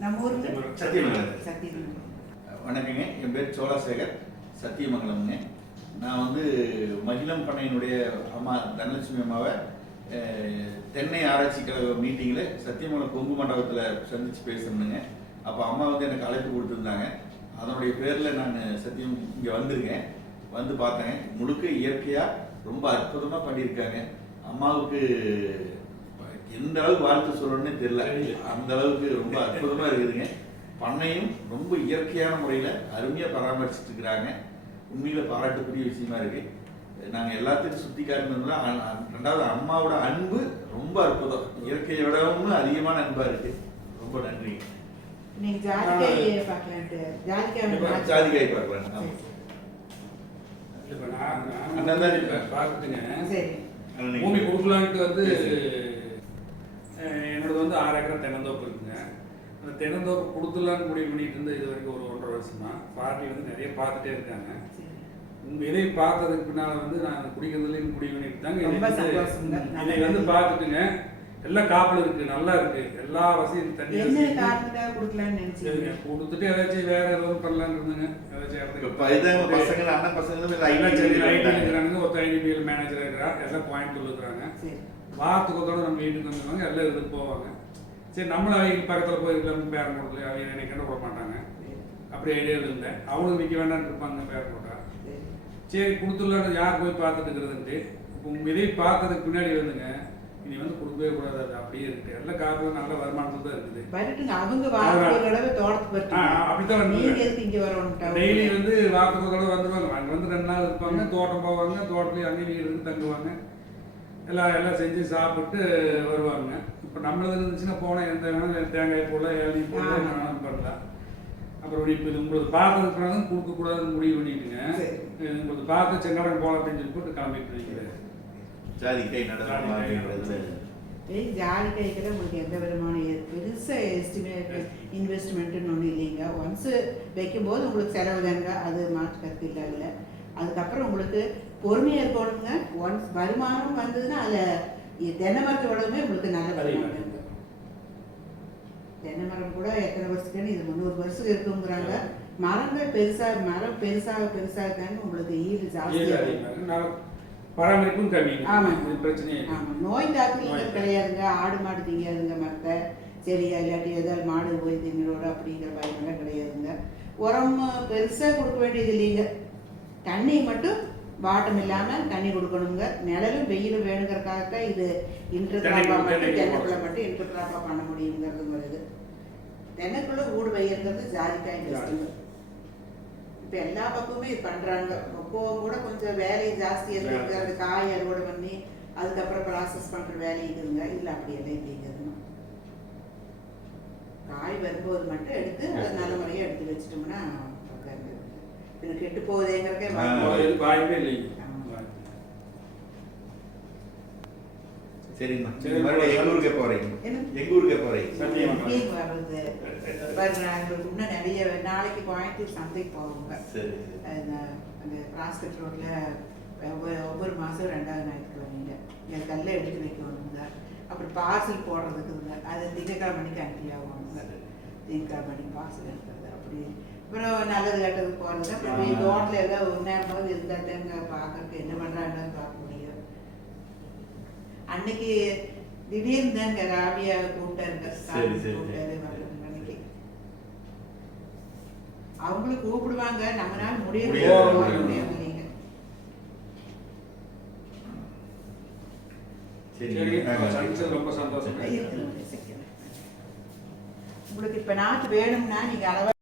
நம்ம ஊருக்கு? சத்தியமங்கலம். சத்தியமங்கலம். வணக்கங்க. என் பேர் சோழாசேகர். சத்தியமங்கலம்ங்க. நான் வந்து மகிழம் பண்ணையினுடைய அம்மா தனலட்சுமி அம்மாவை தென்னை ஆராய்ச்சி கழக மீட்டிங்கில் சத்தியமங்கலம் கொங்கு மண்டபத்தில் சந்திச்சு பேசணுங்க அப்போ அம்மா வந்து எனக்கு அழைப்பு கொடுத்துருந்தாங்க. அதனுடைய பேரில் நான் சத்தியம் இங்கே வந்திருக்கேன். வந்து பார்த்தேன். முழுக்க இயற்கையாக ரொம்ப அற்புதமாக பண்ணியிருக்காங்க. அம்மாவுக்கு எந்த அளவுக்கு வாழ்த்து சொல்லணும்னு தெரியல. அந்த அளவுக்கு ரொம்ப அற்புதமாக இருக்குதுங்க. பண்ணையும் ரொம்ப இயற்கையான முறையில் அருமையாக பராமரிச்சுட்டு இருக்கிறாங்க. உண்மையில் பாராட்டுக்குரிய விஷயமா இருக்கு. நாங்கள் எல்லாத்தையும் சுற்றி அ- அ- ரெண்டாவது அம்மாவோட அன்பு ரொம்ப அற்புதம். இயற்கையை விடவும் அதிகமான அன்பாக இருக்கு. ரொம்ப நன்றி. நீங்க ஜாதிக்காய் பார்க்கலாம். ஆமா. இப்ப நான் நான் அண்ணா தான்? பார்த்துட்டுங்க. பூமி கொடுக்கலான்ட்டு வந்து வந்து ஆறு ஏக்கர் தென்னந்தோப்பு இருக்குங்க. அந்த தென்னந்தோப்பு கொடுத்துடலான்னு முடிவு பண்ணிட்டு இருந்த இது வரைக்கும் ஒரு ஒன்றரை வருஷமா. பார்ட்டி வந்து நிறைய பார்த்துட்டே இருக்காங்க. சரி உங்க இதை பார்த்ததுக்கு பின்னால வந்து நான் குடிக்கிறதுலேயும் முடிவு பண்ணிட்டு தாங்க இதை ரொம்ப வந்து- பார்த்துட்டுங்க. எல்லாம் காப்பில் இருக்கு நல்லா இருக்கு. எல்லா வசதியும் தண்ணி கொடுத்துட்டு ஏதாச்சும் வேற ஏதாவது பண்ணலான்னு இருந்துங்க. ஏதாச்சும் சரி ஐடி ஐடிபிஎல் மேனேஜர் இருக்கிறா எல்லாம் பாயிண்ட் இருக்கிறாங்க. சரி. வாரத்துக்கு நம்ம வீட்டுக்கு வந்துருவாங்க எல்லாம் இதுக்கு போவாங்க. சரி நம்மளும் அவங்க பக்கத்தில் போயிருக்கலாம் பேரம் கொடுக்கல அவங்க என்னை கண்டு விட மாட்டாங்க. அப்படி ஐடியா இருந்தேன். அவங்களுக்கு நிற்க வேண்டாம்னு இருப்பாங்க பேரம் போட்டா. சரி கொடுத்துடலான்னு யார் போய் பார்த்துட்டு இருக்கிறதுன்ட்டு இப்போ இதை பார்த்ததுக்கு பின்னாடி வந்துங்க இனி வந்து கொடுக்கவே கூடாது அது அப்படியே இருக்கு. எல்லாம் காப்பில் நல்ல வருமானத்தில் தான் இருக்குது. வரட்டுங்க அவங்க வாரத்துக்கு தோட்டத்துக்கு அப்படித்தான் நீங்க வரணும்ட்டா டெய்லி வந்து வாரத்துக்கு ஒரு தடவை வந்துருவாங்க. அங்கே வந்து ரெண்டு நாள் இருப்பாங்க தோட்டம் போவாங்க தோட்டத்துலேயே அங்கேயும் இருந்து தங்குவாங்க. எல்லாம் எல்லாம் செஞ்சு சாப்பிட்டு வருவாங்க இப்போ நம்மளது இருந்துச்சுன்னா போனால் எந்த வேணாலும் தேங்காய் போல இளநீ போல. என்ன வேணாலும் பண்ணலாம். அப்புறம் இப்போ இது உங்களுக்கு பார்த்ததுக்கு பிறகு கொடுக்கக்கூடாதுன்னு முடிவு பண்ணிட்டுங்க. உங்களுக்கு பார்த்து செங்கடம் போகலாம் அப்படின்னு சொல்லி போட்டு கிளம்பிட்டு இருக்கீங்க. ஜாதிக்காய் நடனம் அப்படின்றது ஏய் ஜாதிக்காய்க்கில் உங்களுக்கு எந்த விதமான எ- பெருசா எஸ்டிமேட் இன்வெஸ்ட்மெண்ட்டுன்னு ஒன்றும் இல்லைங்க. ஒன்ஸு வைக்கும்போது உங்களுக்கு செலவு தாங்க அது மாற்று கருத்து இல்லை. அதுக்கப்புறம் உங்களுக்கு பொறுமையாக இருக்கணுங்க. ஒன்ஸ் வருமானம் வந்ததுன்னா அதில் தென்னை மரத்தோடவே உங்களுக்கு நல்ல வருமானம். தென்னை மரம் கூட எத்தனை வருஷத்துக்கு இது முந்நூறு வருஷம் இருக்குங்கிறாங்க. மரங்கள் பெருசா மரம் பெருசாக பெருசாக தாங்க உங்களுக்கு ஈடு ஜாஸ்தியாக பராமரிப்பும் கம்மி. ஆமாம். இல்லை. ஆமாம் நோய் தாக்குதல். கிடையாதுங்க. ஆடு மாடு திங்காதுங்க மரத்தை. சரியா இல்லாட்டி ஏதாவது மாடு போய் திங்கிறோட அப்படிங்கிற பயமெல்லாம் கிடையாதுங்க. உரம் பெருசாக கொடுக்க வேண்டியது இல்லைங்க. தண்ணி மட்டும் வாட்டம் இல்லாமல் தண்ணி கொடுக்கணுங்க. நிழலும் வெயிலும் வேணுங்கிறக்காக இது இன்டர் தென்னை கிராப்பாக மரம், மட்டும் தென்னை தென்னைக்குள்ள. மட்டும் இன்டர் கிராப்பாக பண்ண முடியுங்கிறது வருது தென்னைக்குள்ள ஊடு வையங்கிறது ஜாதிக்காய் பெஸ்ட்டுங்க இப்போ எல்லா பக்கமுமே இது பண்ணுறாங்க கொக்கோவும் கூட கொஞ்சம் வேலை ஜாஸ்தி இருக்குது அது காய் அறுவடை பண்ணி அதுக்கப்புறம் ப்ராசஸ் பண்ணுற வேலை இருக்குதுங்க. இல்லை அப்படியெல்லாம் இல்லைங்கிறதுமா காய் வரும்போது மட்டும் எடுத்து அது நல்ல முறையாக எடுத்து வச்சிட்டோம்னா இது கெட்டு இருக்கு. வாய்ப்பே இல்லைங்க சரி, மறுபடியும் எங்க ஊருக்கு? எங்க ஊருக்கு இன்னும் நிறைய நாளைக்கு கோயம்புத்தூர் சந்தைக்கு போவோங்க சரி அந்த கிராஸ்கட் ரோட்டில் ஒவ்வொரு ஒவ்வொரு மாதம் ரெண்டாவது ஞாயிற்றுக்கிழமைங்க எங்கள் கல்லை எடுத்து வைக்கணுங்க அப்புறம் பார்சல் போடுறதுக்குங்க அது திங்கக்கிழமை மணிக்கு அனுப்பி ஆகணுங்க திங்கக்கிழமை மணிக்கு பார்சல் எடுக்கிறது அப்படி அப்புறம் நல்லது கெட்டது போகிறது அப்புறம். தோட்டத்தில் ஏதாவது ஒரு நேரமாவது இருந்தால் தாங்க பார்க்கறதுக்கு என்ன பண்ணுறாங்கன்னு பார்க்க முடியும். அன்னைக்கு திடீர்னு தாங்க ராபியா கூப்பிட்டாருங்க கூப்பிட்டாரு அன்னைக்கு அவங்களும் கூப்பிடுவாங்க. நம்மளால முடியாது சரி ரொம்ப சந்தோஷம். உங்களுக்கு இப்ப நாட்டு வேணும்னா நீங்க அளவா